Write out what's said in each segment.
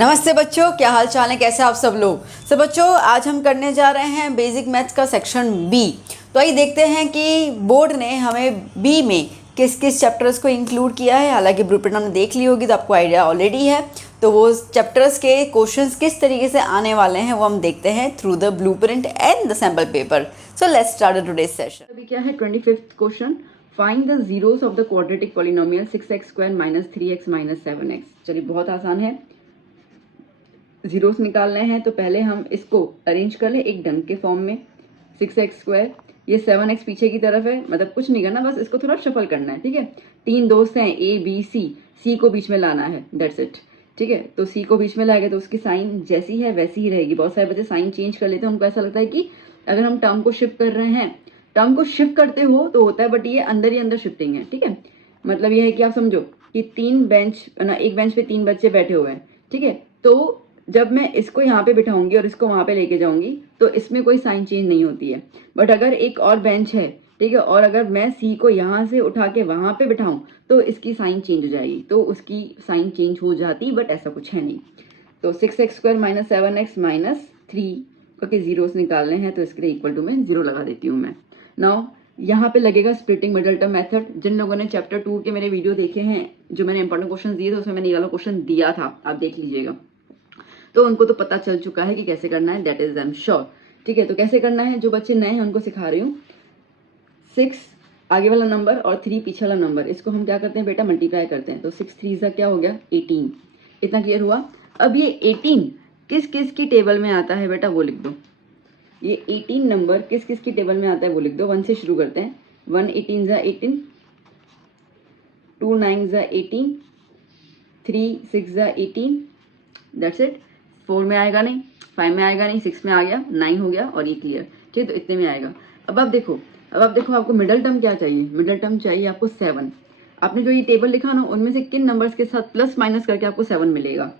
नमस्ते बच्चों, क्या हाल चाल है, कैसे आप सब लोग। बच्चों, आज हम करने जा रहे हैं बेसिक मैथ्स का सेक्शन बी। तो आइए देखते हैं कि बोर्ड ने हमें बी में किस किस चैप्टर्स को इंक्लूड किया है। हालांकि ब्लूप्रिंट हमने देख ली होगी तो आपको आइडिया ऑलरेडी है। तो वो चैप्टर्स के क्वेश्चंस किस तरीके से आने वाले हैं वो हम देखते हैं through the blueprint and the sample paper. So let's start today's session. अभी क्या है 25th question, find the zeros of the quadratic polynomial 6x² - 3x - 7x। चलिए, बहुत आसान है, जीरोस निकालने हैं। तो पहले हम इसको अरेंज कर लें एक डंक के फॉर्म में। 6x², ये 7x पीछे की तरफ है, मतलब कुछ नहीं करना, बस इसको थोड़ा शफल करना है। ठीक है, तीन दोस्त हैं A B C, C को बीच में लाना है, दैट्स इट। ठीक है, तो C को बीच में लाएगा तो उसकी साइन जैसी है वैसी ही रहेगी। बहुत सारे बच्चे साइन चेंज कर लेते हैं, उनको ऐसा लगता है कि अगर हम टर्म को शिफ्ट कर रहे हैं, टर्म को शिफ्ट करते हो तो होता है, बट ये अंदर ही अंदर शिफ्टिंग है। ठीक है, मतलब ये है कि आप समझो कि तीन बेंच ना, एक बेंच पे तीन बच्चे बैठे हुए हैं। ठीक है, तो जब मैं इसको यहाँ पे बिठाऊंगी और इसको वहां पे लेके जाऊंगी तो इसमें कोई साइन चेंज नहीं होती है। बट अगर एक और बेंच है, ठीक है, और अगर मैं सी को यहाँ से उठा के वहां पे बिठाऊं तो इसकी साइन चेंज हो जाएगी, तो उसकी साइन चेंज हो जाती, बट ऐसा कुछ है नहीं। तो 6x² - 7x - 3 के जीरोस निकालने हैं, तो इसके लिए इक्वल टू में 0 लगा देती हूँ मैं। नाउ यहाँ पे लगेगा स्प्लिटिंग मिडल टर्म मेथड। जिन लोगों ने चैप्टर 2 के मेरे वीडियो देखे हैं, जो मैंने इंपॉर्टेंट क्वेश्चन दिए थे, उसमें मैंने ये वाला क्वेश्चन दिया था, आप देख लीजिएगा, तो उनको तो पता चल चुका है कि कैसे करना है, that is I am sure. ठीक है, तो कैसे करना है, जो बच्चे नए हैं उनको सिखा रही हूँ। 6 आगे वाला नंबर और 3 पीछे वाला नंबर, इसको हम क्या करते हैं बेटा, मल्टीप्लाई करते हैं। तो 6 3 क्या हो गया 18। इतना क्लियर हुआ। अब ये 18 किस किस की टेबल में आता है बेटा, वो लिख दो। ये 18 नंबर किस किस की टेबल में आता है वो लिख दो। 1 से शुरू करते हैं। 1 18 18, 2 9 18, 3 6 18, दैट्स इट। 4 में आएगा नहीं, 5 में आएगा नहीं, 6 में आ गया, 9 हो गया और ये क्लियर। ठीक है, तो इतने में आएगा। अब आप देखो आपको मिडल टर्म क्या चाहिए। मिडल टर्म चाहिए आपको 7। आपने जो ये टेबल लिखा ना, उनमें से किन नंबर्स के साथ प्लस माइनस करके आपको 7 मिलेगा।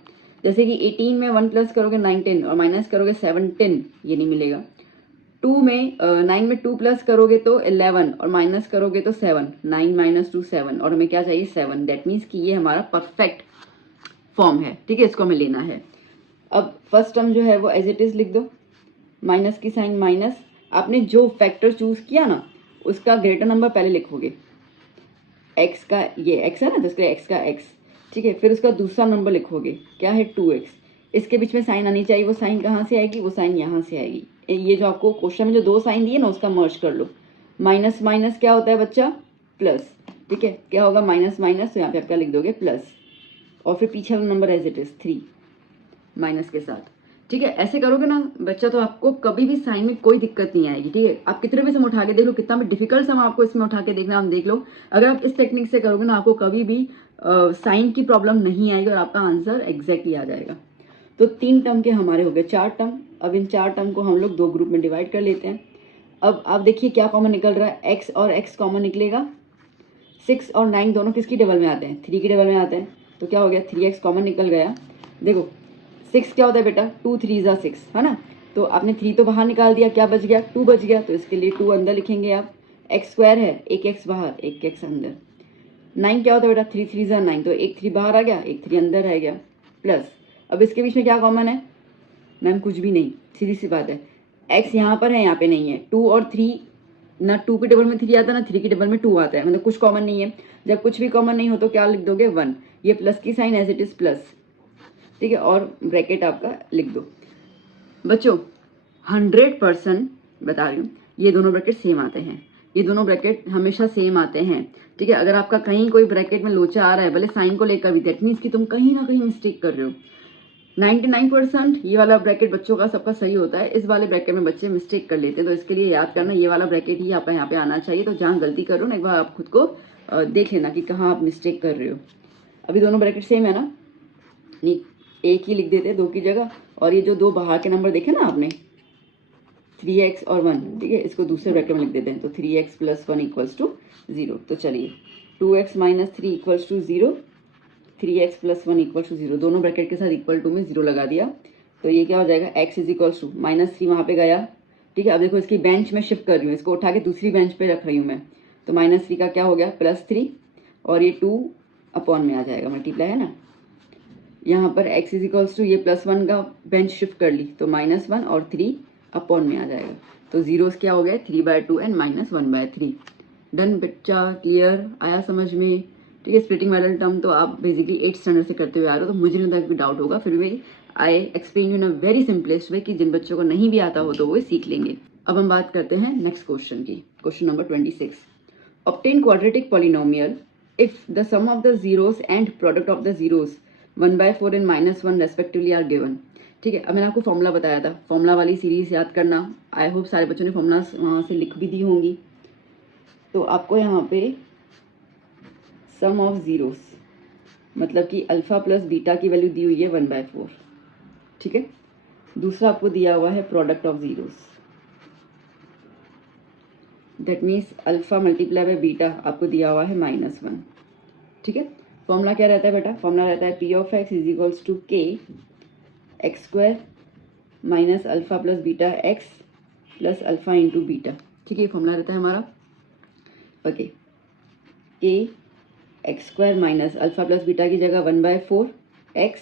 जैसे कि 18 में 1 प्लस करोगे 9 10 और माइनस करोगे 7 10, ये नहीं मिलेगा। 9 में 2 प्लस करोगे तो 11 और माइनस करोगे तो 7, 9 - 2 7, और हमें क्या चाहिए 7। दैट मीन्स कि ये हमारा परफेक्ट फॉर्म है। ठीक है, इसको हमें लेना है। अब फर्स्ट टर्म जो है वो एज इट इज लिख दो, माइनस की साइन माइनस। आपने जो फैक्टर चूज किया ना, उसका ग्रेटर नंबर पहले लिखोगे। एक्स का ये एक्स है ना, तो इसके लिए एक्स का एक्स। ठीक है, फिर उसका दूसरा नंबर लिखोगे, क्या है 2x। इसके बीच में साइन आनी चाहिए, वो साइन कहाँ से आएगी, वो साइन यहाँ से आएगी। ये जो आपको क्वेश्चन में जो दो साइन दिए ना, उसका मर्ज कर लो। माइनस माइनस क्या होता है बच्चा, प्लस। ठीक है, क्या होगा माइनस माइनस, तो यहाँ पे आप क्या लिख दोगे प्लस, और फिर पीछे वाला number as it is 3 minus के साथ। ठीक है, ऐसे करोगे ना बच्चा, तो आपको कभी भी साइन में कोई दिक्कत नहीं आएगी। ठीक है, आप कितने भी सम उठा के देख लो, कितना भी डिफिकल्ट सम आपको इसमें उठा के देखना, हम देख लो, अगर आप इस टेक्निक से करोगे ना, आपको कभी भी साइन की प्रॉब्लम नहीं आएगी और आपका आंसर एग्जैक्टली आ जाएगा। तो 3 टर्म के हमारे हो गए 4 टर्म। अब इन 4 टर्म को हम लोग 2 ग्रुप में डिवाइड कर लेते हैं। अब आप देखिए क्या कॉमन निकल रहा है, एक्स और एक्स कॉमन निकलेगा। 6 और 9 दोनों किसकी टेबल में आते हैं, 3 की टेबल में आते हैं, तो क्या हो गया 3x कॉमन निकल गया। देखो 6 क्या होता है बेटा, 2 3 6 है ना, तो आपने 3 तो बाहर निकाल दिया, क्या बच गया 2 बच गया, तो इसके लिए 2 अंदर लिखेंगे आप। x² है, एक x बाहर एक x अंदर। 9 क्या होता है बेटा, 3 3 9, तो एक 3 बाहर आ गया, एक 3 अंदर रह गया, प्लस। अब इसके बीच में क्या कॉमन है मैम, कुछ भी नहीं, सीधी सी बात है। x यहाँ पर है, यहाँ पे नहीं है। 2 और 3, ना 2 की टेबल में 3 आता है ना 3 की टेबल में 2 आता है, मतलब कुछ कॉमन नहीं है। जब कुछ भी कॉमन नहीं हो तो क्या लिख दोगे 1, ये प्लस की sign as it is plus. ठीक है, और ब्रैकेट आपका लिख दो। बच्चों 100% बता रही हूँ, ये दोनों ब्रैकेट सेम आते हैं, ये दोनों ब्रैकेट हमेशा सेम आते हैं। ठीक है, अगर आपका कहीं कोई ब्रैकेट में लोचा आ रहा है, भले साइन को लेकर भी, दैट मीन्स कि तुम कहीं ना कहीं मिस्टेक कर रहे हो। 99% ये वाला ब्रैकेट बच्चों का सबका सही होता है, इस वाले ब्रैकेट में बच्चे मिस्टेक कर लेते हैं, तो इसके लिए याद करना ये वाला ब्रैकेट ही आपका यहाँ पे आना चाहिए। तो जहाँ गलती कर रहे हो ना, एक बार आप खुद को देख लेना कि कहाँ आप मिस्टेक कर रहे हो। अभी दोनों ब्रैकेट सेम है ना, नहीं एक ही लिख देते हैं 2 की जगह, और ये जो 2 बाहर के नंबर देखे ना आपने 3x और 1, ठीक है, इसको दूसरे ब्रैकेट में लिख देते हैं। तो 3x + 1 = 0। तो चलिए 2x - 3 = 0, 3x + 1 = 0, दोनों ब्रैकेट के साथ इक्वल टू में 0 लगा दिया। तो ये क्या हो जाएगा, x = -3 वहाँ पे गया। ठीक है, अब देखो इसकी बेंच में शिफ्ट कर रही हूँ, इसको उठा के दूसरी बेंच पे रख रही हूँ मैं, तो -3 का क्या हो गया +3, और ये 2 अपॉन में आ जाएगा, मल्टीप्लाई है ना। यहाँ पर x इज इक्वल्स टू ये +1 का बेंच शिफ्ट कर ली तो -1 और 3 अपॉन में आ जाएगा। तो जीरोस क्या हो गए 3/2 एंड -1/3। डन बच्चा, क्लियर आया समझ में? ठीक है, स्प्लिटिंग वाला टर्म तो आप बेसिकली 8th स्टैंडर्ड से करते हुए आ रहे हो, तो मुझे नहीं तक भी डाउट होगा, फिर भी I explain you in a very simplest way कि जिन बच्चों को नहीं भी आता हो तो वो सीख लेंगे। अब हम बात करते हैं नेक्स्ट क्वेश्चन की, question number 26। Obtain quadratic polynomial if the sum of the zeros and product of the zeros 1/4 and -1 respectively are given. ठीक है, अब मैंने आपको फॉर्मूला बताया था, फॉर्मूला वाली सीरीज याद करना। आई होप सारे बच्चों ने फॉर्मूला वहाँ से लिख भी दी होंगी। तो आपको यहाँ पे सम ऑफ जीरोस मतलब कि अल्फा प्लस बीटा की वैल्यू दी हुई है 1/4। ठीक है, दूसरा आपको दिया हुआ है product of zeros, that means alpha multiply by beta आपको दिया हुआ है -1। ठीक है, फॉर्मूला क्या रहता है बेटा? फॉर्मूला रहता है P of x is equals to k x square minus alpha plus beta x plus alpha into beta. ठीक है, ये फॉर्मूला रहता है हमारा। Okay, k x square minus alpha plus beta की जगह 1/4 x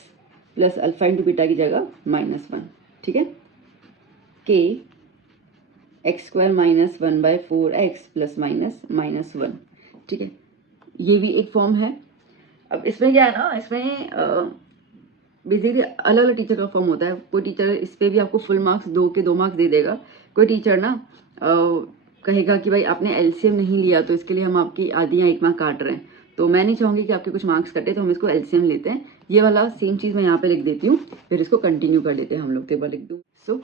plus alpha into beta की जगह -1। ठीक है, k x square minus 1/4 x plus -1। ठीक है, ये भी एक फॉर्म है। अब इसमें क्या है ना, इसमें बेसिकली अलग अलग टीचर का फॉर्म होता है। कोई टीचर इस पर भी आपको फुल मार्क्स 2 मार्क्स दे देगा, कोई टीचर ना कहेगा कि भाई आपने एलसीएम नहीं लिया तो इसके लिए हम आपकी आधी या 1 मार्क काट रहे हैं। तो मैं नहीं चाहूँगी कि आपके कुछ मार्क्स कटे, तो हम इसको एलसीएम लेते हैं। ये वाला सेम चीज़ मैं यहाँ पे लिख देती हूँ, फिर इसको कंटिन्यू कर लेते हैं हम लोग। टेबल लिख दूँ, so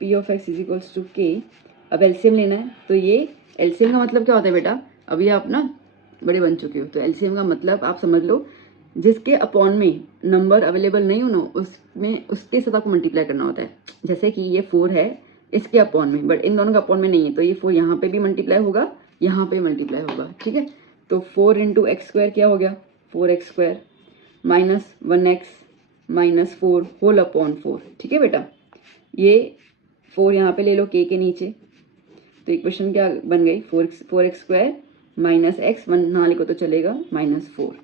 P of x is equals to k. अब एलसीएम लेना है, तो ये एलसीएम का मतलब क्या होता है बेटा? अभी आप ना बड़े बन चुके हो, तो एलसीएम का मतलब आप समझ लो जिसके अपॉन में नंबर अवेलेबल नहीं हो ना, उसमें उसके साथ आपको मल्टीप्लाई करना होता है। जैसे कि ये 4 है इसके अपॉन में, बट इन दोनों का अपॉन में नहीं है, तो ये 4 यहाँ पे भी मल्टीप्लाई होगा, यहाँ पे मल्टीप्लाई होगा। ठीक है, तो 4 इंटू एक्स स्क्वायर क्या हो गया 4x square minus 1x minus 4 whole upon 4। ठीक है बेटा, ये 4 यहाँ पे ले लो के नीचे, तो इक्वेशन क्या बन गई 4x स्क्वायर माइनस एक्स, 1 ना लिखो तो चलेगा -4।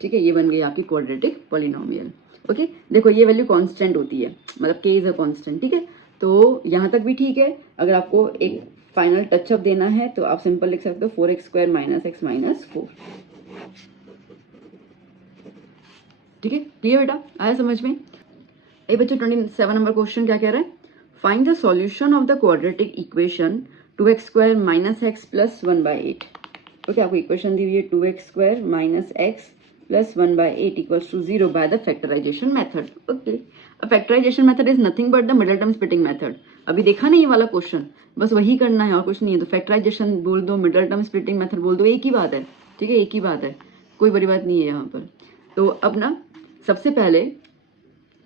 ठीक है, ये बन गई आपकी क्वाड्रेटिक पॉलिनोमियल। ओके, देखो ये वैल्यू कांस्टेंट होती है, मतलब के इज अ कांस्टेंट। ठीक है, तो यहाँ तक भी ठीक है। अगर आपको एक फाइनल टचअप देना है तो आप सिंपल लिख सकते हो 4x square minus x minus 4। ठीक है, क्लियर बेटा, आया समझ में? ए बच्चों 27 नंबर क्वेश्चन क्या कह रहा है? Find the solution of the quadratic equation 2x square minus x plus 1/8। Okay, आपको इक्वेशन दी हुई है 2x square minus x plus 1/8 equals to 0 by the factorisation method. Okay, factorisation method is nothing but the middle term splitting method. अभी देखा नहीं ये वाला question, बस वही करना है और कुछ नहीं है। तो फैक्टराइजेशन बोल दो, मिडल टर्म स्प्लिटिंग मेथड बोल दो, एक ही बात है। ठीक है, एक ही बात है, कोई बड़ी बात नहीं है यहाँ पर। तो अब ना सबसे पहले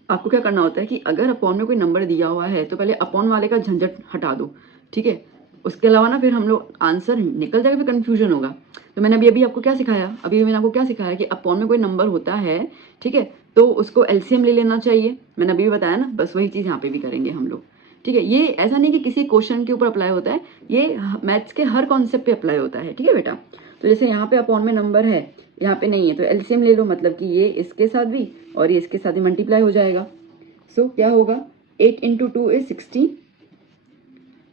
आपको क्या करना होता है कि अगर अपॉन में कोई नंबर दिया हुआ है तो पहले अपॉन वाले का झंझट हटा दो। ठीक है, उसके अलावा ना फिर हम लोग आंसर निकल जाएगा, फिर कंफ्यूजन होगा। तो मैंने अभी आपको क्या सिखाया? अभी मैंने आपको क्या सिखाया कि अपॉन में कोई नंबर होता है, ठीक है, तो उसको एलसीएम ले लेना चाहिए। मैंने अभी भी बताया ना, बस वही चीज़ यहाँ पे भी करेंगे हम लोग। ठीक है, ये ऐसा नहीं कि किसी क्वेश्चन के ऊपर अप्लाई होता है, ये मैथ्स के हर कॉन्सेप्ट पे अप्लाई होता है। ठीक है बेटा, तो जैसे यहाँ पे अपॉन में नंबर है, यहाँ पे नहीं है, तो एलसीएम ले लो, मतलब कि ये इसके साथ भी और ये इसके साथ भी मल्टीप्लाई हो जाएगा। सो क्या होगा 8 into 2 is 16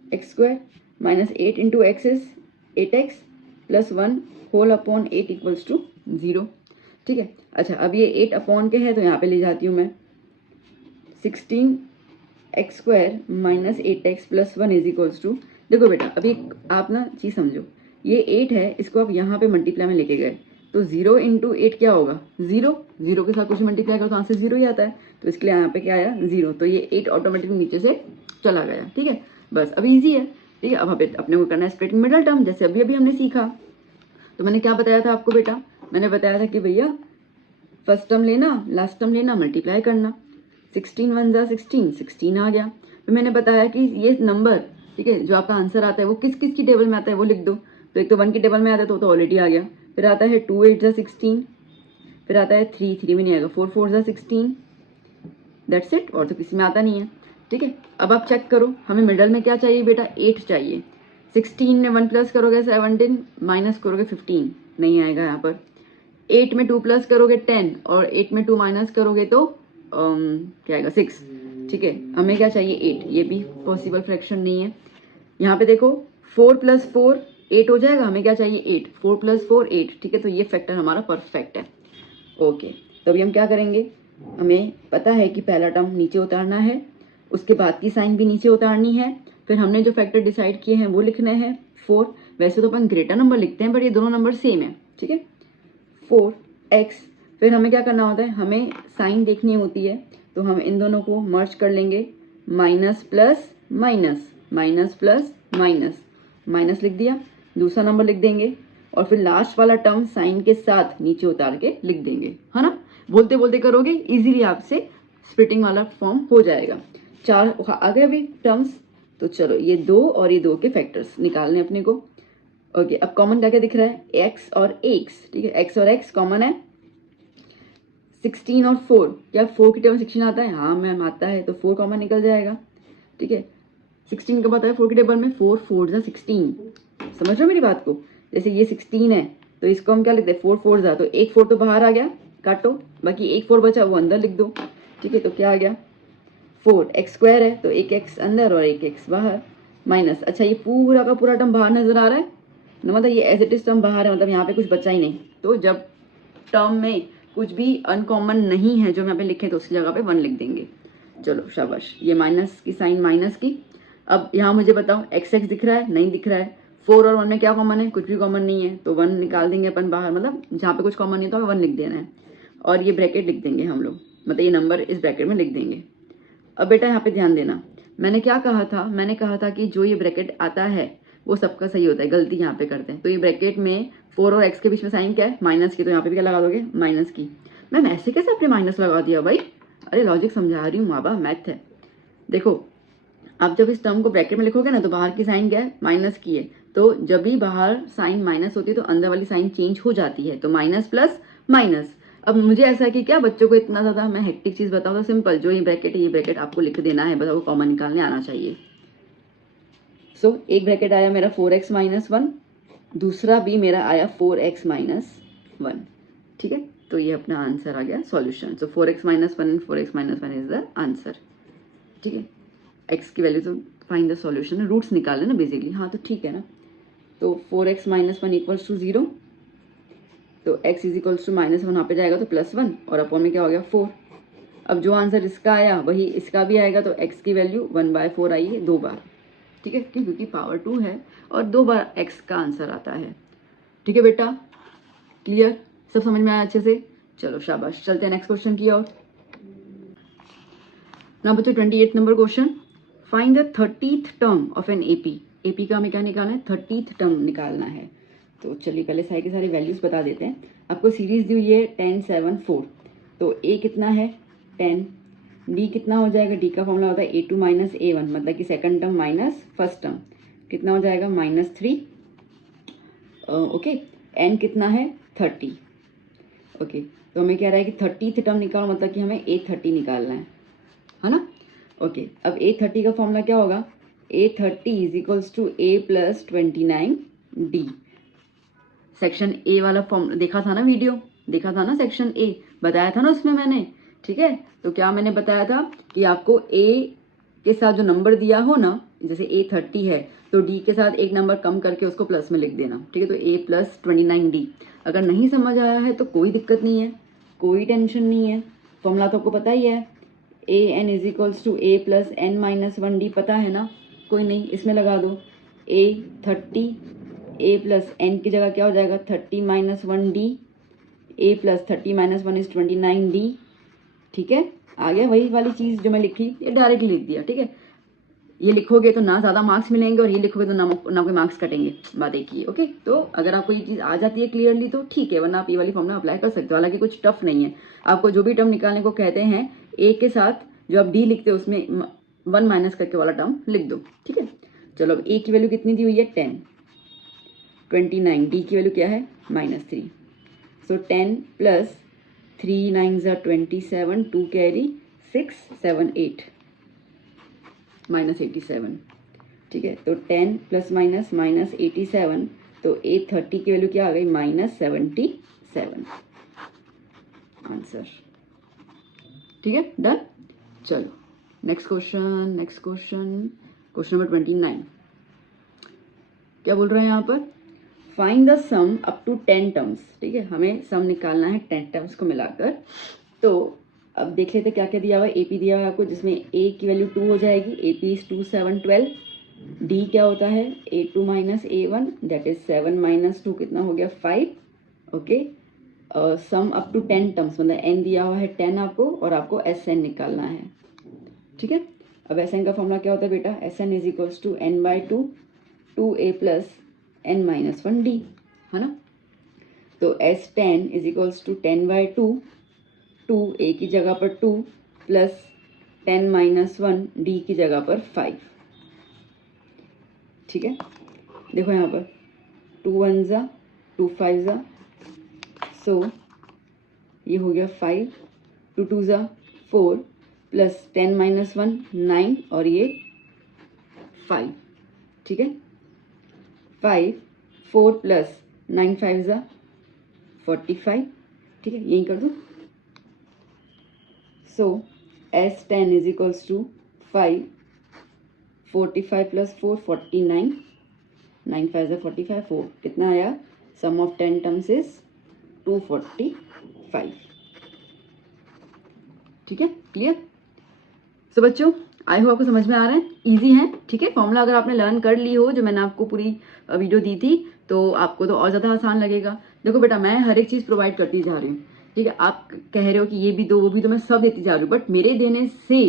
x square minus 8 into x is 8x plus 1 whole upon 8 equals to 0। ठीक है, अच्छा अब ये 8 अपॉन के है तो यहाँ पे ले जाती हूँ मैं 16 x square minus 8x plus 1 is equals to. देखो बेटा अभी आप ना चीज़ समझो, ये 8 है, इसको आप यहाँ पे मल्टीप्लाई में लेके गए तो 0 इंटू 8 क्या होगा 0, 0 के साथ कुछ मल्टीप्लाई करो तो आंसर 0 ही आता है, तो इसके लिए यहाँ पे क्या आया 0, तो ये 8 ऑटोमेटिकली नीचे से चला गया। ठीक है, बस अभी ईजी है। ठीक है, अब अपने को करना है स्प्लिटिंग मिडल टर्म, जैसे अभी अभी हमने सीखा। तो मैंने क्या बताया था आपको बेटा? मैंने बताया था कि भैया फर्स्ट टर्म लेना, लास्ट टर्म लेना, मल्टीप्लाई करना। 16 1 जा 16, 16 आ गया। फिर मैंने बताया कि ये नंबर, ठीक है, जो आपका आंसर आता है वो किस किस की टेबल में आता है वो लिख दो। तो एक तो 1 की टेबल में आता है तो ऑलरेडी आ गया। फिर आता है 2 8 जा 16, फिर आता है 3 में नहीं आएगा, 4 4 जा 16, दैट्स इट, और तो किसी में आता नहीं है। ठीक है, अब आप चेक करो हमें मिडल में क्या चाहिए बेटा 8 चाहिए। 16 में 1 प्लस करोगे 17, माइनस करोगे 15, नहीं आएगा यहाँ पर। 8 में 2 प्लस करोगे 10 और 8 में 2 माइनस करोगे तो क्या आएगा 6। ठीक है, हमें क्या चाहिए 8, ये भी पॉसिबल फ्रैक्शन नहीं है। यहाँ पे देखो 4 + 4 8 हो जाएगा, हमें क्या चाहिए 8, 4 + 4 8। ठीक है, तो ये फैक्टर हमारा परफेक्ट है। ओके, तो अभी हम क्या करेंगे, हमें पता है कि पहला टर्म नीचे उतारना है, उसके बाद की साइन भी नीचे उतारनी है, फिर हमने जो फैक्टर डिसाइड किए हैं वो लिखने हैं 4। वैसे तो अपन ग्रेटर नंबर लिखते हैं, बट ये दोनों नंबर सेम है। ठीक है, 4x। फिर हमें क्या करना होता है, हमें साइन देखनी होती है, तो हम इन दोनों को मर्ज कर लेंगे, minus plus minus, minus plus minus, minus लिख दिया, दूसरा नंबर लिख देंगे और फिर लास्ट वाला टर्म साइन के साथ नीचे उतार के लिख देंगे, है ना। बोलते बोलते करोगे, इजीली आपसे स्प्लिटिंग वाला फॉर्म हो जाएगा। 4 आ गए अभी टर्म्स, तो चलो ये 2 और ये 2 के फैक्टर्स निकालने अपने को। ओके, अब कॉमन क्या क्या दिख रहा है, x और x। ठीक है, x और x कॉमन है। 16 और 4, क्या 4 की टर्म 16 आता है? हाँ मैम आता है, तो 4 कॉमन निकल जाएगा। ठीक है, 16 कब आता है 4 के टेबल में, 4 4 जा 16। समझ रहे हो मेरी बात को? जैसे ये 16 है तो इसको हम क्या लिखते हैं 4 4 जा, तो एक 4 तो बाहर आ गया, काटो, बाकी एक 4 बचा वो अंदर लिख दो। ठीक है, तो क्या आ गया 4x² है, तो एक x अंदर और एक x बाहर, माइनस। अच्छा, ये पूरा का पूरा टर्म बाहर नजर आ रहा है, मतलब ये एज इट इज टर्म बाहर है, मतलब यहाँ पे कुछ बचा ही नहीं। तो जब टर्म में कुछ भी अनकॉमन नहीं है जो हम यहाँ पे लिखे, तो उसकी जगह पे 1 लिख देंगे। चलो शाबाश, ये माइनस की साइन माइनस की। अब यहाँ मुझे बताओ x x दिख रहा है, नहीं दिख रहा है। 4 और 1 में क्या कॉमन है, कुछ भी कॉमन नहीं है, तो 1 निकाल देंगे अपन बाहर, मतलब जहाँ पे कुछ कॉमन नहीं है तो हमें 1 लिख देना है, और ये ब्रैकेट लिख देंगे हम लोग, मतलब ये नंबर इस ब्रैकेट में लिख देंगे। अब बेटा यहाँ पे ध्यान देना, मैंने क्या कहा था, मैंने कहा था कि जो ये ब्रैकेट आता है वो सबका सही होता है, गलती यहाँ पे करते हैं। तो ये ब्रैकेट में 4 और x के बीच में साइन क्या है, माइनस की, तो यहाँ पे भी क्या लगा दोगे, माइनस की। मैम ऐसे कैसे आपने माइनस लगा दिया भाई? अरे लॉजिक समझा रही हूँ माँ बाप, मैथ है। देखो, आप जब इस टर्म को ब्रैकेट में लिखोगे ना, तो बाहर की साइन क्या है, माइनस की है, तो जब भी बाहर साइन माइनस होती है तो अंदर वाली साइन चेंज हो जाती है, तो माइनस प्लस माइनस। अब मुझे ऐसा है कि क्या बच्चों को इतना ज्यादा मैं हेक्टिक चीज बताऊँ, तो सिंपल, जो ये ब्रैकेट है ये ब्रैकेट आपको लिख देना है, बस आपको कॉमन निकालने आना चाहिए। सो एक ब्रैकेट आया मेरा 4x - 1, दूसरा भी मेरा आया 4x - 1। ठीक है, तो ये अपना आंसर आ गया solution. So 4x - 1 and 4x - 1 is the answer. ठीक है, x की वैल्यू तो फाइंड द सॉल्यूशन, रूट्स निकाले ना बेसिकली। हाँ तो ठीक है ना, तो 4x - 1 = 0, तो x = -1 यहाँ पे जाएगा तो +1, और अपॉन में क्या हो गया 4। अब जो आंसर इसका आया वही इसका भी आएगा, तो x की वैल्यू 1/4 आई है 2 बार। ठीक है, क्योंकि पावर 2 है और 2 बार x का आंसर आता है। ठीक है बेटा, क्लियर, सब समझ में आया अच्छे से? चलो शाबाश, चलते हैं नेक्स्ट क्वेश्चन की ओर। नाउ बच्चों 28 number question, find the 30th term of an AP. AP का हमें क्या निकालना है, 30th टर्म निकालना है। तो चलिए पहले सारे के सारे वैल्यूज बता देते हैं। आपको सीरीज दी हुई है 10 7 4, तो a कितना है 10, d कितना हो जाएगा, d का फॉर्मूला होता है a2 - a1, मतलब कि second term minus first term, कितना हो जाएगा -3। ओके, n कितना है 30। ओके, तो हमें क्या रहा है कि 30th टर्म निकालो, मतलब कि हमें a30 निकालना है ना। ओके, अब a30 का फॉर्मूला क्या होगा, a30 = a + 29d। Section A वाला फॉर्म देखा था ना, वीडियो देखा था ना, सेक्शन ए बताया था ना उसमें मैंने। ठीक है, तो क्या मैंने बताया था कि आपको ए के साथ जो नंबर दिया हो ना, जैसे a30 है तो d के साथ एक नंबर कम करके उसको प्लस में लिख देना। ठीक है, तो a + 29d। अगर नहीं समझ आया है तो कोई दिक्कत नहीं है, कोई टेंशन नहीं है, फॉर्मूला तो आपको पता ही है, an = a + n - 1d, पता है ना, कोई नहीं, इसमें लगा दो a30, a + n की जगह क्या हो जाएगा 30 - 1d, a + 30 - 1 = 29d। ठीक है, आ गया वही वाली चीज़ जो मैं लिखी, ये डायरेक्टली लिख दिया। ठीक है, ये लिखोगे तो ना ज़्यादा मार्क्स मिलेंगे और ये लिखोगे तो ना कोई मार्क्स कटेंगे, बात एक ही है। ओके, तो अगर आपको ये चीज़ आ जाती है क्लियरली तो ठीक है, वरना आप ये वाली फॉर्मूला अप्लाई कर सकते हो। हालांकि कुछ टफ नहीं है, आपको जो भी टर्म निकालने को कहते हैं ए के साथ जो आप डी लिखते हो उसमें 1 माइनस करके वाला टर्म लिख दो। ठीक है, चलो अब ए की वैल्यू कितनी दी हुई है 10, 29, डी की वैल्यू क्या है -3। सो 10 + 3 9 = 27, 2 कैरी 6 7 8 -87। ठीक है, तो 10 ± -87, तो a30 की वैल्यू क्या आ गई -77। आंसर। ठीक है, डन। चलो नेक्स्ट क्वेश्चन क्वेश्चन नंबर 29 क्या बोल रहे हैं यहाँ पर, find the sum up to 10 terms. ठीक है, हमें सम निकालना है 10 टर्म्स को मिलाकर। तो अब देख लेते क्या क्या दिया हुआ है। एपी दिया हुआ है आपको, जिसमें ए की वैल्यू 2 हो जाएगी, एपी इज 2 7 12। डी क्या होता है, A2 minus A1 that is 7 minus 2 कितना हो गया 5। Okay, sum up to 10 terms मतलब एन दिया हुआ है 10 आपको, और आपको एस एन निकालना है। ठीक है, अब एस एन का फॉर्मूला क्या होता है बेटा, S n is equals to n by 2a plus n minus 1 d, है ना। तो S 10 is equals to 10 by 2 a की जगह पर 2 प्लस 10 माइनस 1 डी की जगह पर 5। ठीक है, देखो यहाँ पर 2 1 जा 2 5 जा, सो ये हो गया 5, 2 2 जा 4 प्लस 10 माइनस 1 9 और ये 5। ठीक है, 5 4 प्लस 9 5 जा 45। ठीक है, यही कर दो। So S 10 is equals to 5 45 plus 4 49 9 5 जा 45 4 कितना आया, सम ऑफ 10 टर्म्स इज 245। ठीक है, क्लियर। सो बच्चों आई होप आपको समझ में आ रहा है, इजी है। ठीक है, फॉर्मूला अगर आपने लर्न कर ली हो, जो मैंने आपको पूरी वीडियो दी थी, तो आपको तो और ज़्यादा आसान लगेगा। देखो बेटा, मैं हर एक चीज़ प्रोवाइड करती जा रही हूँ। ठीक है, आप कह रहे हो कि ये भी दो वो भी दो, मैं सब देती जा रही हूँ, बट मेरे देने से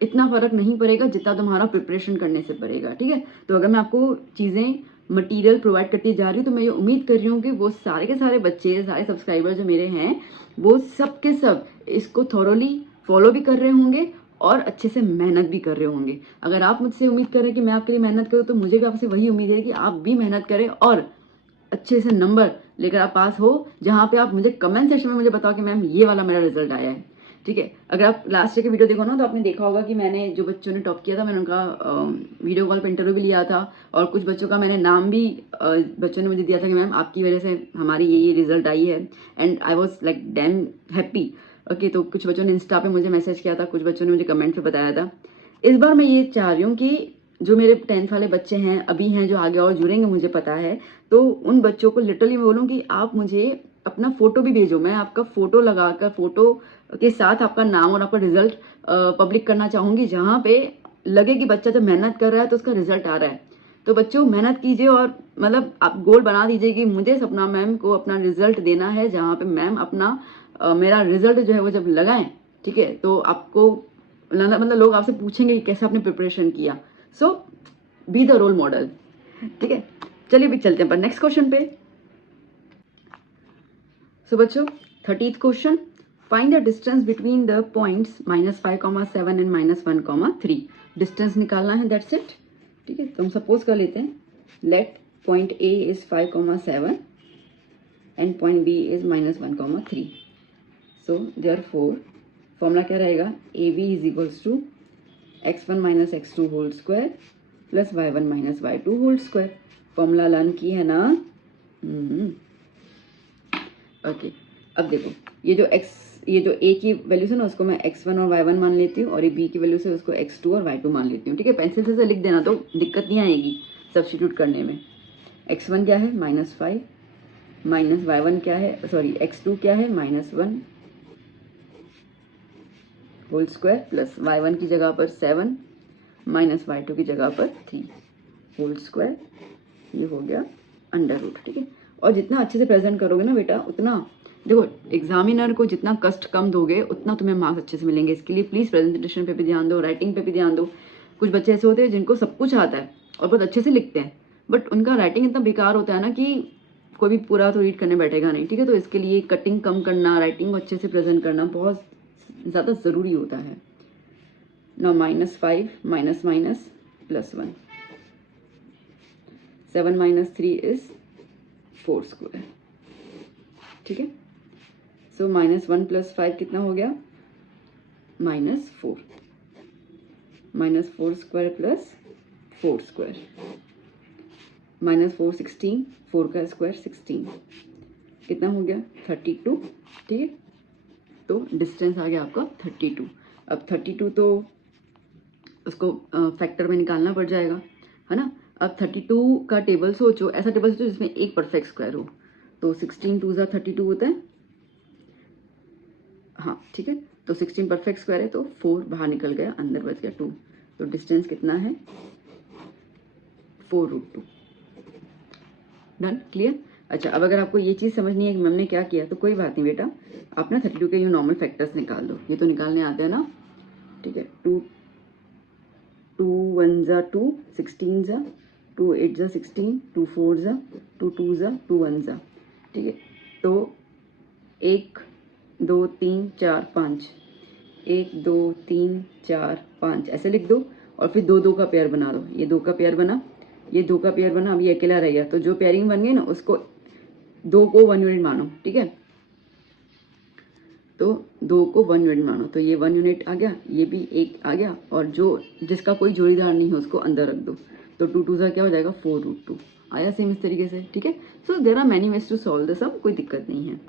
इतना फर्क नहीं पड़ेगा जितना तुम्हारा प्रिपरेशन करने से पड़ेगा। ठीक है, तो अगर मैं आपको चीज़ें मटेरियल प्रोवाइड करती जा रही हूँ, तो मैं ये उम्मीद कर रही हूँ कि वो सारे के सारे बच्चे, सारे सब्सक्राइबर जो मेरे हैं, वो सब के सब इसको थॉरोली फॉलो भी कर रहे होंगे और अच्छे से मेहनत भी कर रहे होंगे। अगर आप मुझसे उम्मीद कर रहे हैं कि मैं आपके लिए मेहनत करूँ, तो मुझे भी आपसे वही उम्मीद है कि आप भी मेहनत करें और अच्छे से नंबर लेकर आप पास हो, जहाँ पे आप मुझे कमेंट सेक्शन में मुझे बताओ कि मैम ये वाला मेरा रिजल्ट आया है। ठीक है, अगर आप लास्ट ईयर की वीडियो देखो ना, तो आपने देखा होगा कि मैंने जो बच्चों ने टॉप किया था, मैंने उनका वीडियो कॉल पर इंटरव्यू भी लिया था, और कुछ बच्चों का मैंने नाम भी बच्चों ने मुझे दिया था कि मैम आपकी वजह से हमारी ये रिजल्ट आई है, and I was like damn happy. Okay, तो कुछ बच्चों ने इंस्टा पे मुझे मैसेज किया था, कुछ बच्चों ने मुझे कमेंट पे बताया था। इस बार मैं ये चाह रही हूँ कि जो मेरे 10th वाले बच्चे हैं अभी हैं, जो आगे और जुड़ेंगे मुझे पता है, तो उन बच्चों को लिटरली मैं बोलूँ कि आप मुझे अपना फोटो भी भेजो, मैं आपका फोटो लगाकर, फोटो के साथ आपका नाम और आपका रिजल्ट पब्लिक करना चाहूँगी, जहाँ पे लगे कि बच्चा जब मेहनत कर रहा है तो उसका रिजल्ट आ रहा है। तो बच्चों मेहनत कीजिए, और मतलब आप गोल बना दीजिए कि मुझे सपना मैम को अपना रिजल्ट देना है, जहाँ पे मैम अपना मेरा रिजल्ट जो है वो जब लगाएं, ठीक है, तो आपको मतलब लोग आपसे पूछेंगे कि कैसे आपने प्रिपरेशन किया। सो बी द रोल मॉडल। ठीक है, चलिए अभी चलते हैं पर नेक्स्ट क्वेश्चन पे। सो बच्चों 30th question, find the distance between the points -5,7 and -1,3। Distance निकालना है, दैट्स इट। ठीक है, तो हम सपोज कर लेते हैं, let point A is 5,7 and point B is -1,3। So therefore formula क्या रहेगा, A B is equals to x1 minus x2 whole square plus y1 minus y2 whole square. Formula learn की है ना। ओके, अब देखो ये जो a की वैल्यू है ना, उसको मैं x1 और y1 मान लेती हूँ, और ये b की वैल्यू से उसको x2 और y2 मान लेती हूँ। ठीक है, पेंसिल से लिख देना तो दिक्कत नहीं आएगी सब्स्टिट्यूट करने में। x1 क्या है -5, माइनस y1 क्या है, सॉरी x2 क्या है -1 होल स्क्वायर प्लस y1 की जगह पर 7 माइनस y2 की जगह पर 3 होल स्क्वायर, ये हो गया अंडर रूट। ठीक है, और जितना अच्छे से प्रेजेंट करोगे ना बेटा, उतना देखो एग्जामिनर को जितना कष्ट कम दोगे उतना तुम्हें मार्क्स अच्छे से मिलेंगे। इसके लिए प्लीज़ प्रेजेंटेशन पे भी ध्यान दो, राइटिंग पे भी ध्यान दो। कुछ बच्चे ऐसे होते हैं जिनको सब कुछ आता है और बहुत अच्छे से लिखते हैं, बट उनका राइटिंग इतना बेकार होता है ना कि कोई भी पूरा तो रीड करने बैठेगा नहीं। ठीक है, तो इसके लिए कटिंग कम करना, राइटिंग को अच्छे से प्रेजेंट करना बहुत ज़्यादा ज़रूरी होता है। Now -5 minus minus +1, 7 minus 3 is 4 square. ठीक है, सो -1 + 5 कितना हो गया -4, -4 स्क्वायर प्लस 4 स्क्वायर, -4 16, 4 का स्क्वायर 16 कितना हो गया 32। ठीक है, तो डिस्टेंस आ गया आपका 32। अब 32 तो उसको फैक्टर में निकालना पड़ जाएगा, है ना। अब 32 का टेबल सोचो, ऐसा टेबल सोचो जिसमें एक परफेक्ट स्क्वायर हो। तो 16 2 32 होता है, हाँ ठीक है। तो 16 परफेक्ट स्क्वायर है तो 4 बाहर निकल गया, अंदर बच गया 2। तो डिस्टेंस कितना है 4√2। Done, clear. अच्छा, अब अगर आपको ये चीज़ समझनी है कि हमने क्या किया तो कोई बात नहीं बेटा, आप ना 32 के ये नॉर्मल फैक्टर्स निकाल दो, ये तो निकालने आते हैं ना, ठीक है। 2 1 जा 2, 16 जा 2 8 जा 16, 2 4 जा 2 2 जा 2 1 जा, ठीक है। तो 1 2 3 4 5, 1 2 3 4 5 ऐसे लिख दो, और फिर 2 2 का पेयर बना दो। ये 2 का पेयर बना, ये 2 का पेयर बना, अब ये अकेला रह गया। तो जो पेयरिंग बन गई ना उसको 2 को 1 यूनिट मानो, ठीक है। तो 2 को 1 यूनिट मानो, तो ये 1 यूनिट आ गया, ये भी 1 आ गया, और जो जिसका कोई जोड़ीदार नहीं हो उसको अंदर रख दो। तो 2 2 क्या हो जाएगा 4√2 आया, सेम इस तरीके से, ठीक है। So there are many ways to solve the sum, कोई दिक्कत नहीं है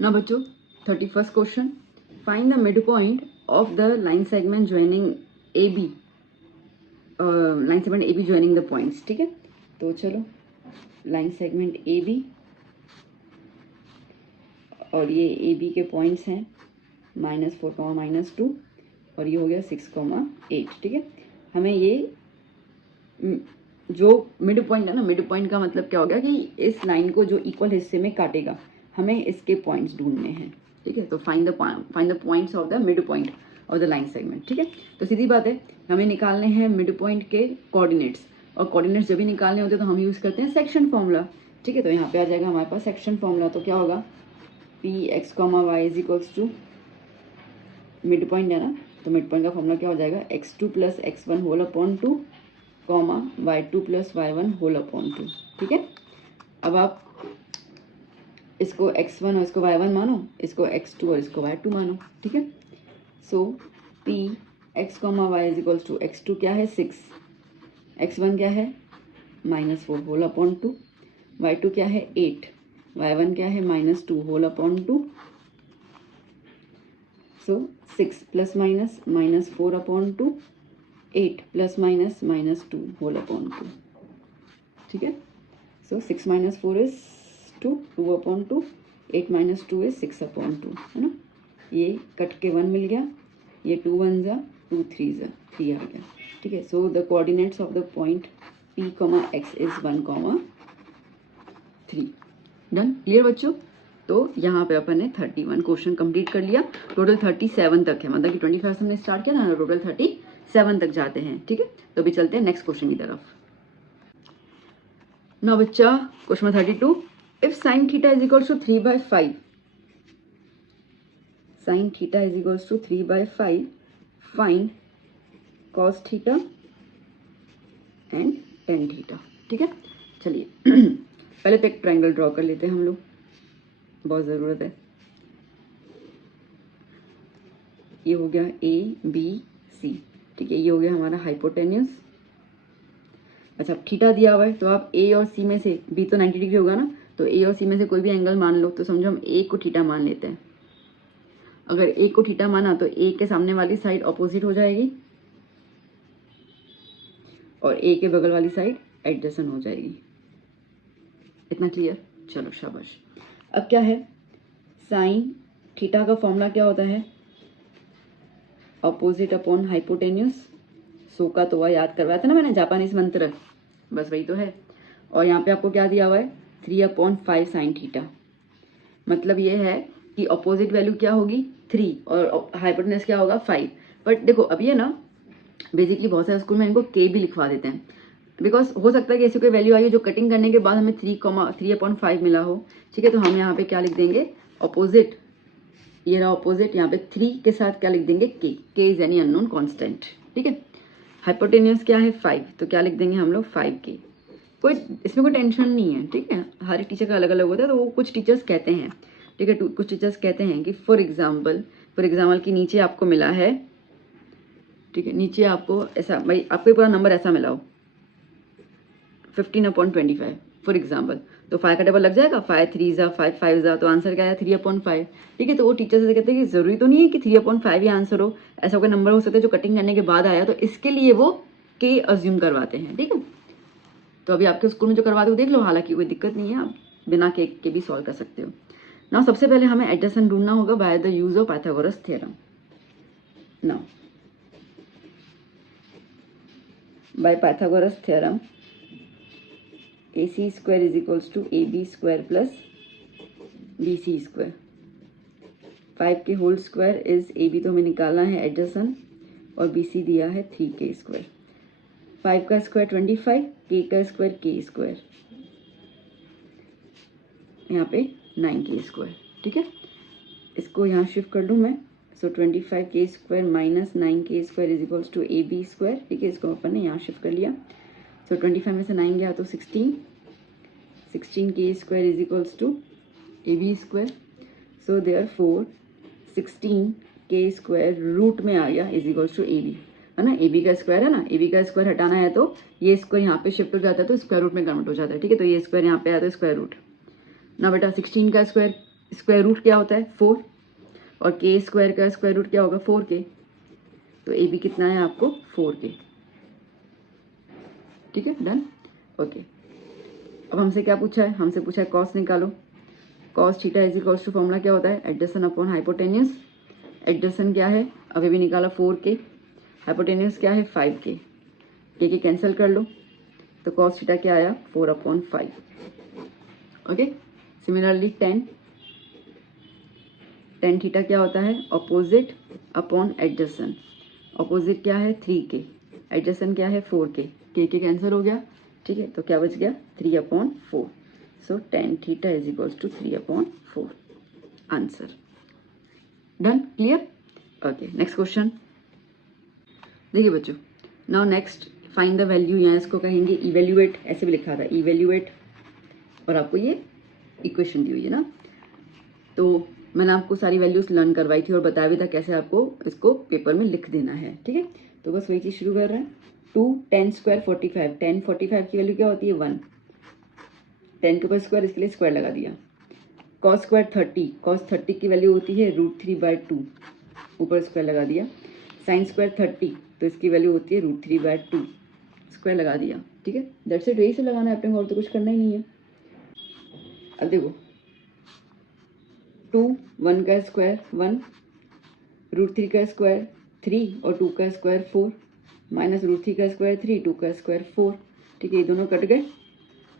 ना बच्चों। 31st question, find the mid point of the line segment joining A B, line segment A B joining the points, ठीक है। तो चलो, लाइन सेगमेंट ए बी, और ये ए बी के पॉइंट्स हैं -4, -2, और ये हो गया 6, 8, ठीक है। हमें ये जो मिड पॉइंट है ना, मिड पॉइंट का मतलब क्या हो गया कि इस लाइन को जो इक्वल हिस्से में काटेगा, हमें इसके पॉइंट्स ढूंढने हैं, ठीक है। तो find the points of the mid point of the line segment, ठीक है। तो सीधी बात है, हमें निकालने हैं मिड पॉइंट के कोऑर्डिनेट्स, और कोऑर्डिनेट्स जब भी निकालने होते हैं तो हम यूज़ करते हैं सेक्शन फॉर्मूला, ठीक है। तो यहाँ पे आ जाएगा हमारे पास सेक्शन फॉर्मूला, तो क्या होगा Px, y is equals to mid point है ना, तो मिड पॉइंट का फॉर्मूला क्या हो जाएगा x2 + x1 whole upon 2, y2 + y1 whole upon 2, ठीक है। अब आप इसको x1 और इसको y1 मानो, इसको x2 और इसको y2 मानो, ठीक है। So Px, y is equals to x2 क्या है 6, x1 क्या है -4 होल अपॉन 2, y2 क्या है 8, y1 क्या है -2 होल अपॉन 2। सो 6 ± -4 अपॉन 2, 8 ± -2 होल अपॉन 2, ठीक है। सो 6 - 4 इज 2, 2 अपॉन 2, 8 - 2 इज 6 अपॉन 2, है ना। ये कट के 1 मिल गया, ये 2 1 जा 2 3 जा 3 आ गया, ठीक है। So the coordinates of the point P, x is 1, 3। Done, clear बच्चों। तो यहाँ पे अपन ने 31 क्वेश्चन कंप्लीट कर लिया, टोटल 37 तक है, मतलब कि 25 हमने स्टार्ट किया था ना, टोटल 37 तक जाते हैं, ठीक है। तो अभी चलते हैं नेक्स्ट क्वेश्चन की तरफ। ना बच्चा, question 32, if sin theta is equals to 3/5, sin theta is equals to 3/5, find cos theta and tan theta, ठीक है। चलिए पहले तो एक ट्रायंगल ड्रॉ कर लेते हैं हम लोग, बहुत ज़रूरत है। ये हो गया ABC, ठीक है, ये हो गया हमारा हाइपोटेन्यूस। अच्छा, अब थीटा दिया हुआ है तो आप A और C में से, B तो 90 डिग्री होगा ना, तो A और C में से कोई भी एंगल मान लो, तो समझो हम A को थीटा मान लेते हैं। अगर A को थीटा माना तो A के सामने वाली साइड ऑपोजिट हो जाएगी, और A के बगल वाली साइड एडजेसेंट हो जाएगी। इतना क्लियर, चलो शाबाश। अब क्या है, साइन थीटा का फॉर्मूला क्या होता है, ऑपोजिट अपॉन हाइपोटेन्यूस। सो का तो वह याद करवाया था ना मैंने, जापानीज मंत्र, बस वही तो है। और यहाँ पे आपको क्या दिया हुआ है 3/5 साइन थीटा, मतलब ये है कि ऑपोजिट वैल्यू क्या होगी 3 और हाइपोटेन्यूस क्या होगा 5। बट देखो अब ये ना बेसिकली बहुत सारे स्कूल में इनको के भी लिखवा देते हैं, बिकॉज हो सकता है कि ऐसी कोई वैल्यू आई हो जो कटिंग करने के बाद हमें 3/5 मिला हो, ठीक है। तो हम यहाँ पे क्या लिख देंगे ऑपोजिट, ये रहा ऑपोजिट, यहाँ पे 3 के साथ क्या लिख देंगे के इज एनी अननोन कांस्टेंट, ठीक है। हाइपोटेन्यूस क्या है 5, तो क्या लिख देंगे हम लोग 5K। कोई इसमें कोई टेंशन नहीं है, ठीक है, हर एक टीचर का अलग अलग होता है। तो वो कुछ टीचर्स कहते हैं, ठीक है, कुछ टीचर्स कहते हैं कि फॉर एग्जाम्पल कि नीचे आपको मिला है, ठीक है, नीचे आपको ऐसा, भाई आपको पूरा नंबर ऐसा मिला हो 15/25 फॉर एग्जाम्पल, तो 5 का डबल लग जाएगा, 5 3 जा 5 5 जा, तो आंसर क्या आया 3/5। ठीक है, तो वो टीचर से कहते हैं कि जरूरी तो नहीं है कि 3/5 ही आंसर हो, ऐसा कोई नंबर हो सकता है जो कटिंग करने के बाद आया, तो इसके लिए वो के अज्यूम करवाते हैं। ठीक है, तो अभी आपके स्कूल में जो करवाते हो देख लो, हालांकि कोई दिक्कत नहीं है, आप बिना के भी सॉल्व कर सकते हो ना। सबसे पहले हमें एडजसेंट ढूंढना होगा by the use of Pythagoras theorem. Now by Pythagoras theorem, AC square is equals to AB square plus BC square। 5 के होल स्क्वायर इज AB तो हमें निकालना है एडजसेंट और BC दिया है 3K स्क्वायर। 5 का स्क्वायर 25, K का स्क्वायर K स्क्वायर, यहाँ पे 9K स्क्वायर। ठीक है, इसको यहाँ शिफ्ट कर लूँ मैं, so 25K square minus 9K square is equals to AB square. ठीक है, इसको अपन ने यहाँ शिफ्ट कर लिया, सो 25 में से 9 गया तो 16K square is equals to AB square. So therefore 16K square root में आ गया इज इक्वल्स टू AB, है ना। AB का स्क्वायर है ना, AB का स्क्वायर हटाना है तो ये स्क्वायर यहाँ पे शिफ्ट हो जाता है, तो स्क्वायर रूट में कन्वर्ट हो जाता है। ठीक है, तो ये स्क्वायर यहाँ पे आया तो स्क्वायर रूट ना। बेटा 16 का स्क्वायर रूट क्या होता है 4, और K स्क्वायर का स्क्वायर रूट क्या होगा 4K, तो AB कितना है आपको 4K। ठीक है, डन। ओके, अब हमसे क्या पूछा है, हमसे पूछा है कॉस निकालो। Cos theta is equals to formula क्या होता है, एडजसेंट अपॉन हाइपोटेन्यूस। एडजसेंट क्या है, अभी भी निकाला 4K, हाइपोटेन्यूस क्या है 5K, के कैंसिल कर लो, तो कॉस थीटा क्या आया 4/5। ओके, सिमिलरली टेन थीटा क्या होता है, अपोजिट अपॉन एडजसेंट। अपोजिट क्या है 3K, एडजसेंट क्या है 4K, के कैंसिल हो गया। ठीक है, तो क्या बच गया 3/4। So tan theta is equals to 3/4 answer. Done, clear. Okay, next question देखिए बच्चों। Now next find the value, यहाँ इसको कहेंगे इवेल्युएट, ऐसे भी लिखा था इवेल्युएट, और आपको ये इक्वेशन दी हुई है ना। तो मैंने आपको सारी वैल्यूज लर्न करवाई थी और बताया भी था कैसे आपको इसको पेपर में लिख देना है। ठीक है, तो बस वही चीज़ शुरू कर रहे हैं। 2 10 स्क्वायर 45, 10 45 की वैल्यू क्या होती है 1, 10 के ऊपर स्क्वायर, इसके लिए स्क्वायर लगा दिया। कॉस स्क्वायर 30, कॉस 30 की वैल्यू होती है √3/2, ऊपर स्क्वायर लगा दिया। साइन स्क्वायर 30, तो इसकी वैल्यू होती है √3/2, स्क्वायर लगा दिया। ठीक है, दैट्स इट, यही से लगाना है अपने को, और तो कुछ करना ही नहीं है। अब देखो 2 1 का स्क्वायर 1, √3 का स्क्वायर 3 और 2 का स्क्वायर 4, माइनस √3 का स्क्वायर 3, 2 का स्क्वायर 4। ठीक है, ये दोनों कट गए,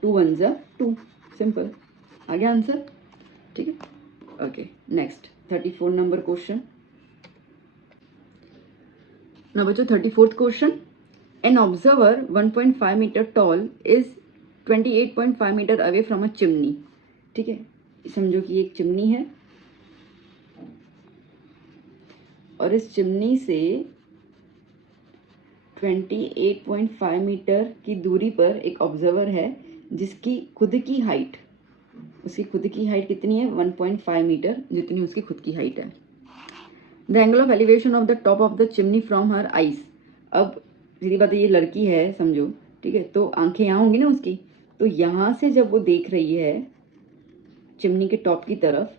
2 1 जा 2, सिंपल, आ गया आंसर। ठीक है, ओके, नेक्स्ट 34 नंबर क्वेश्चन ना बच्चों। 34th question, an observer 1.5 metre tall is 28.5 metre away from a chimney. ठीक है, समझो कि एक चिमनी है और इस चिमनी से 28.5 मीटर की दूरी पर एक ऑब्जर्वर है जिसकी खुद की हाइट, उसकी खुद की हाइट कितनी है 1.5 मीटर, जितनी उसकी खुद की हाइट है। The angle of elevation of the top of the chimney from her eyes. अब सीधी बात है, ये लड़की है समझो, ठीक है, तो आंखें यहाँ होंगी ना उसकी, तो यहाँ से जब वो देख रही है चिमनी के टॉप की तरफ,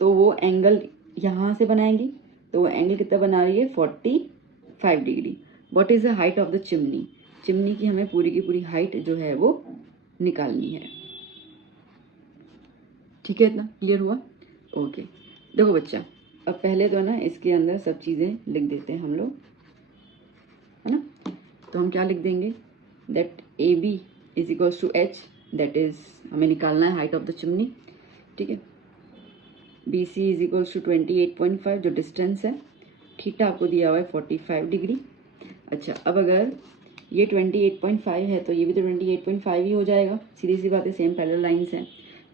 तो वो एंगल यहाँ से बनाएंगी, तो वो एंगल कितना बना रही है 45 degree. What is the height of the chimney, chimney की हमें पूरी की पूरी हाइट जो है वो निकालनी है। ठीक है, इतना क्लियर हुआ। ओके, देखो बच्चा, अब पहले तो ना इसके अंदर सब चीज़ें लिख देते हैं हम लोग, है ना। तो हम क्या लिख देंगे, that AB is equals to H, that is हमें निकालना है हाइट ऑफ द चिमनी। ठीक है, BC इज इक्वल्स टू 28.5 जो डिस्टेंस है, थीटा आपको दिया हुआ है 45 डिग्री। अच्छा, अब अगर ये 28.5 है तो ये भी तो 28.5 ही हो जाएगा, सीधी सी बात है, सेम पैरेलल लाइंस हैं।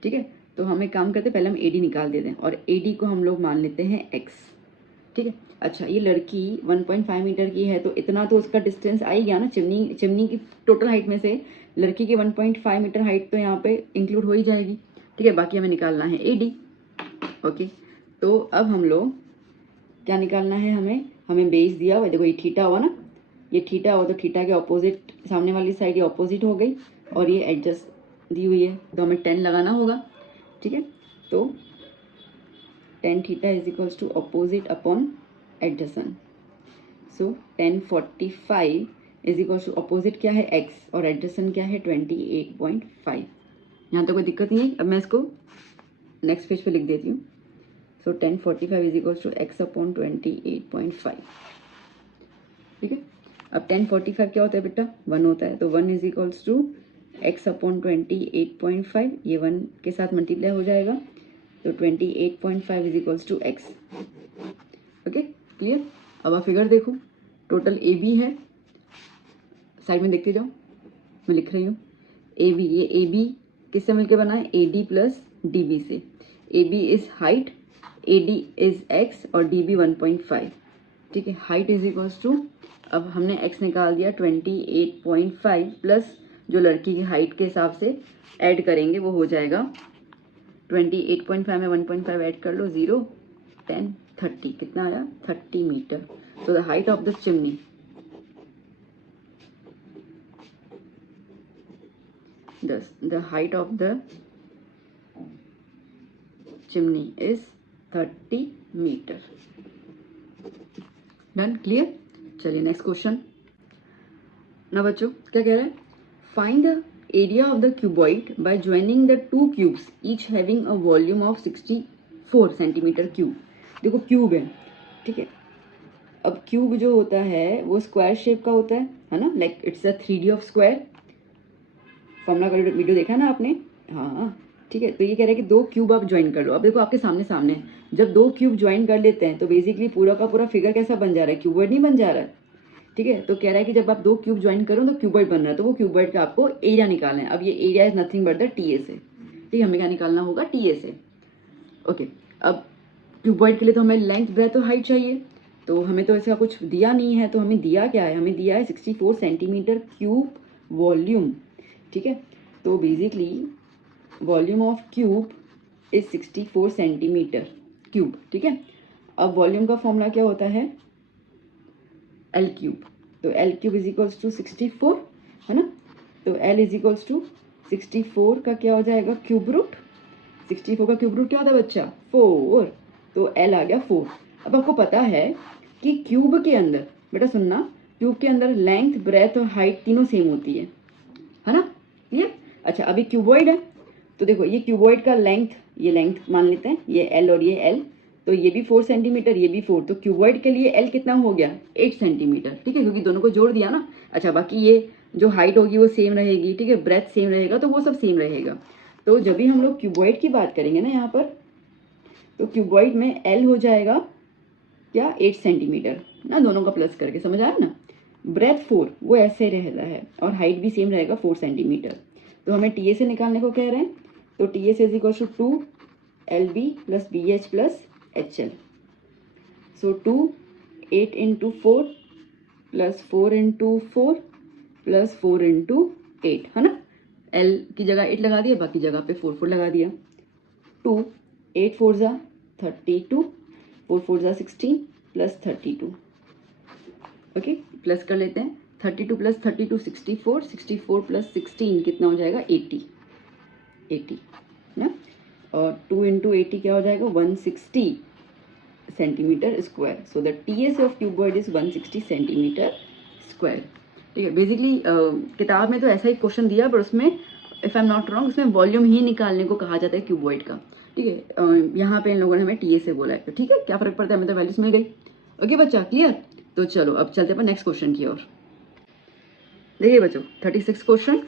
ठीक है, तो हम एक काम करते हैं, पहले हम AD निकाल देते हैं और AD को हम लोग मान लेते हैं X। ठीक है, अच्छा, ये लड़की 1.5 मीटर की है तो इतना तो उसका डिस्टेंस आ ही गया ना, चिमनी की टोटल हाइट में से लड़की की 1.5 मीटर हाइट तो यहाँ पे इंक्लूड हो ही जाएगी। ठीक है, बाकी हमें निकालना है AD। ओके, तो अब हम लोग क्या निकालना है, हमें बेस दिया हुआ, देखो ये थीटा हुआ ना, ये थीटा हुआ तो थीटा के ऑपोजिट, सामने वाली साइड ये ऑपोजिट हो गई और ये एडजस्ट दी हुई है तो हमें 10 लगाना होगा, ठीक है। तो tan थीटा is equals to opposite upon adjacent. So tan 45 is equals to opposite क्या है x और एडजेसेंट क्या है 28.5। यहाँ तो कोई दिक्कत नहीं है। अब मैं इसको नेक्स्ट पेज पे लिख देती हूँ। So tan 45 is equals to x upon 28.5, ठीक है। अब tan 45 क्या होता है बेटा, 1 होता है, तो 1 is equals to x upon 28.5, ये 1 के साथ मल्टीप्लाई हो जाएगा, तो 28.5 is equals to x। Okay clear. अब आप फिगर देखो, टोटल ए बी है, साइड में देखते जाओ, मैं लिख रही हूँ ए बी। ये ए बी किससे मिलकर बना है, A D plus D B से। A B is height, A D is x और डी बी 1.5, ठीक है। हाइट इज इक्वल्स टू, अब हमने x निकाल दिया 28.5 प्लस जो लड़की की हाइट के हिसाब से ऐड करेंगे वो हो जाएगा 28.5 में 1.5 ऐड कर लो, 0 10 30, कितना आया 30 मीटर। तो the height of the chimney, the height of the chimney is 30 metre. Done, clear. चलिए नेक्स्ट क्वेश्चन ना बच्चों, क्या कह रहा है, find the area of the cuboid by joining the two cubes each having a volume of 64 centimetre cube. देखो cube है, ठीक है। अब क्यूब जो होता है वो स्क्वायर शेप का होता है ना, like it's a 3D of square. Formula का वीडियो देखा है ना आपने, हाँ ठीक है। तो ये कह रहा है कि दो क्यूब आप ज्वाइन कर लो। अब देखो आपके सामने सामने है, जब दो क्यूब ज्वाइन कर लेते हैं तो बेसिकली पूरा का पूरा फिगर कैसा बन जा रहा है, क्यूबॉइड नहीं बन जा रहा है, ठीक है। तो कह रहा है कि जब आप दो क्यूब ज्वाइन करो तो क्यूबॉइड बन रहा है, तो वो क्यूबॉइड का आपको एरिया निकालना है। अब ये area is nothing but the T A से, ठीक है। हमें क्या निकालना होगा, टी ए से। ओके, अब क्यूबॉइड के लिए तो हमें लेंथ ब्रेथ और हाइट चाहिए, तो हमें तो ऐसा कुछ दिया नहीं है। तो हमें दिया क्या है, हमें दिया है 64 सेंटीमीटर क्यूब वॉल्यूम, ठीक है। तो basically volume of cube is 64 centimetre cube, ठीक है। अब वॉल्यूम का फॉर्मूला क्या होता है, एल क्यूब। तो l cube is equals to 64, है ना। तो एल इज इक्वल्स टू 64 का क्या हो जाएगा, क्यूब रूट। 64 का क्यूब रूट क्या होता है बच्चा, 4। तो एल आ गया 4। अब आपको पता है कि क्यूब के अंदर, बेटा सुनना, क्यूब के अंदर लेंथ ब्रेथ और हाइट तीनों सेम होती है ना, क्लियर। अच्छा, अभी क्यूबॉइड है, तो देखो ये क्यूबॉइड का लेंथ, ये लेंथ मान लेते हैं, ये एल और ये एल, तो ये भी 4 सेंटीमीटर, ये भी 4, तो क्यूबॉइड के लिए एल कितना हो गया, 8 सेंटीमीटर, ठीक है, क्योंकि दोनों को जोड़ दिया ना। अच्छा, बाकी ये जो हाइट होगी वो सेम रहेगी, ठीक है, ब्रेथ सेम रहेगा, तो वो सब सेम रहेगा। तो जब भी हम लोग क्यूबॉइड की बात करेंगे ना यहाँ पर, तो क्यूबॉइड में एल हो जाएगा क्या, 8 सेंटीमीटर ना, दोनों का प्लस करके, समझ आया ना। ब्रेथ 4 वो ऐसे रहता है और हाइट भी सेम रहेगा 4 सेंटीमीटर। तो हमें टी ए से निकालने को कह रहे हैं, तो टी ए से is equal to 2 l b plus b h plus h l. So 2 8 into 4 plus 4 into 4 plus 4 into 8, है ना। एल की जगह 8 लगा दिया, बाकी जगह पे 4 लगा दिया। 2 8 4 जा 32, 4 4 जा 16 प्लस 32, ओके प्लस कर लेते हैं। 32 प्लस 32 64, 64 प्लस 16 कितना हो जाएगा, 80 ना। और 2 इंटू 80 क्या हो जाएगा, 160 centimetre square. So the T S of cuboid is 160 centimetre square, ठीक है। बेसिकली किताब में तो ऐसा ही क्वेश्चन दिया, पर उसमें if I am not wrong उसमें वॉल्यूम ही निकालने को कहा जाता है क्यूबॉइड का, ठीक है। यहाँ पे इन लोगों ने हमें टी ए से बोला है, तो ठीक है, क्या फर्क पड़ता है, हमें तो वैल्यूज मिल गई। ओके बच्चा, क्लियर। तो चलो अब चलते हैं नेक्स्ट क्वेश्चन की ओर। देखिए बच्चों 36 question,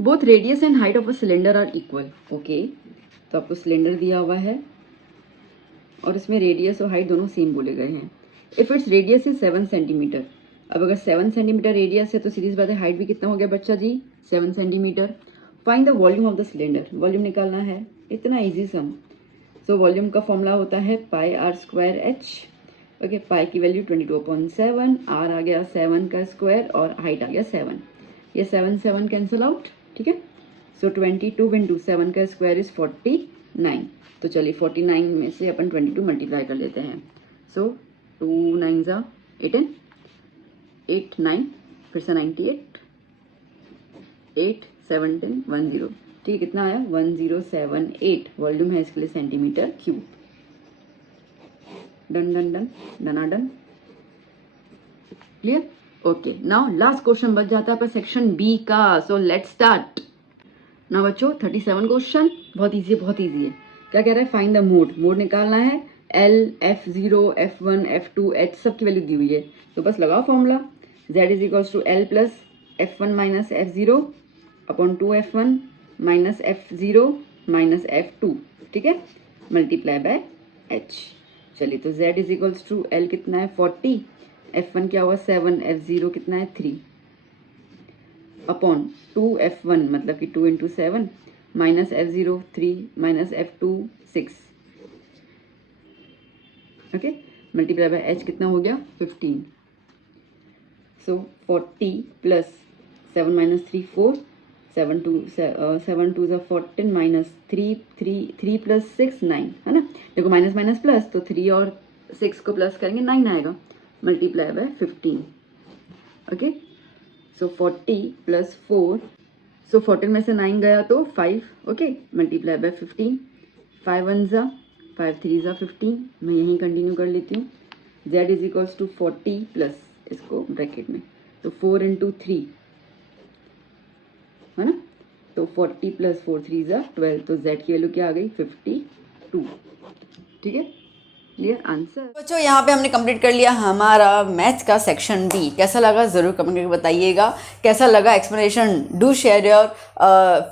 both radius and height of a cylinder are equal. Okay, तो आपको सिलेंडर दिया हुआ है और इसमें रेडियस और हाइट दोनों सेम बोले गए हैं। If its radius is 7 centimetre, अब अगर 7 सेंटीमीटर रेडियस है तो सीधी बात है हाइट भी कितना हो गया बच्चा जी, 7 centimetre. Find the volume of the cylinder, volume निकालना है, इतना ईजी सम। सो वॉल्यूम का फॉर्मूला होता है पाई आर स्क्वायर एच, ओके। पाई की वैल्यू 22/7, आर आ गया 7 का स्क्वायर और हाइट आ गया 7, ये 7 7 कैंसिल आउट, ठीक है। सो 22 इंटू 7 का स्क्वायर इज 49। तो चलिए 49 में से अपन 22 मल्टीप्लाई कर लेते हैं। सो 2 9 जा 18, 8 9 फिर से 98, 8 17 10, ठीक है, कितना आया 1078, वॉल्यूम है इसके लिए centimetre cube. Done done done डना done, clear? Okay, now last question बच जाता है आपका सेक्शन बी का। सो लेट्स स्टार्ट नाउ बच्चों। 37 क्वेश्चन, बहुत इजी है, बहुत इजी है। क्या कह रहा है? फाइंड द मोड, मोड निकालना है। L, F0, F1, F2, H सब की वैल्यू दी हुई है, तो बस लगाओ formula. Z is equals to L plus F1 minus F0 upon 2F1 minus F0 minus F2, ठीक है, मल्टीप्लाई बाय H। चलिए, तो Z is equals to L कितना है 40, F1 क्या हुआ 7, F0 कितना है 3 अपॉन 2F1 मतलब कि 2 into 7 minus F0 3 minus F2 6, okay, multiply by H कितना हो गया 15। सो 40 प्लस 7 माइनस 3 4, 7 2 ज़ा 14 माइनस 3 प्लस 6 9, है ना। देखो माइनस माइनस प्लस, तो 3 और 6 को प्लस करेंगे 9 आएगा, multiply by 15, okay. So 40 plus 4, सो 14 में से 9 गया तो 5, ओके, मल्टीप्लाई बाय 15, 5 1 ज़ा 5 3 ज़ा 15, मैं यहीं कंटिन्यू कर लेती हूँ। Z is equals to 40 plus इसको ब्रैकेट में, तो 4 इंटू 3, है ना, तो 40 प्लस 4 3 ज़ा 12, तो Z की वैल्यू क्या आ गई 52, ठीक है, क्लियर आंसर। बच्चों यहाँ पे हमने कंप्लीट कर लिया हमारा मैथ्स का सेक्शन बी। कैसा लगा ज़रूर कमेंट करके बताइएगा। कैसा लगा explanation, do share your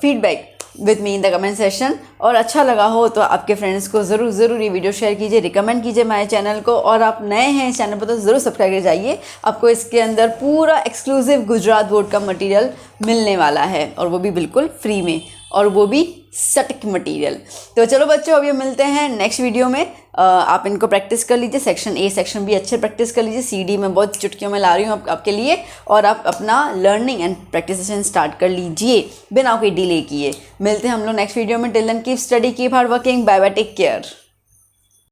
feedback with me in the comment session. और अच्छा लगा हो तो आपके फ्रेंड्स को ज़रूर ये वीडियो शेयर कीजिए, रिकमेंड कीजिए माय चैनल को। और आप नए हैं इस चैनल पर तो ज़रूर सब्सक्राइब कर जाइए, आपको इसके अंदर पूरा एक्सक्लूसिव गुजरात बोर्ड का मटेरियल मिलने वाला है, और वो भी बिल्कुल फ्री में, और वो भी स्टैटिक मटेरियल। तो चलो बच्चों, अभी मिलते हैं नेक्स्ट वीडियो में। आप इनको प्रैक्टिस कर लीजिए, सेक्शन ए सेक्शन बी अच्छे प्रैक्टिस कर लीजिए। CD में बहुत चुटकियों में ला रही हूँ आपके लिए, और आप अपना learning and practice session start कर लीजिए बिना कोई डिले किए। मिलते हैं हम लोग नेक्स्ट वीडियो में। Till then keep study, keep hard working, bye bye, take care.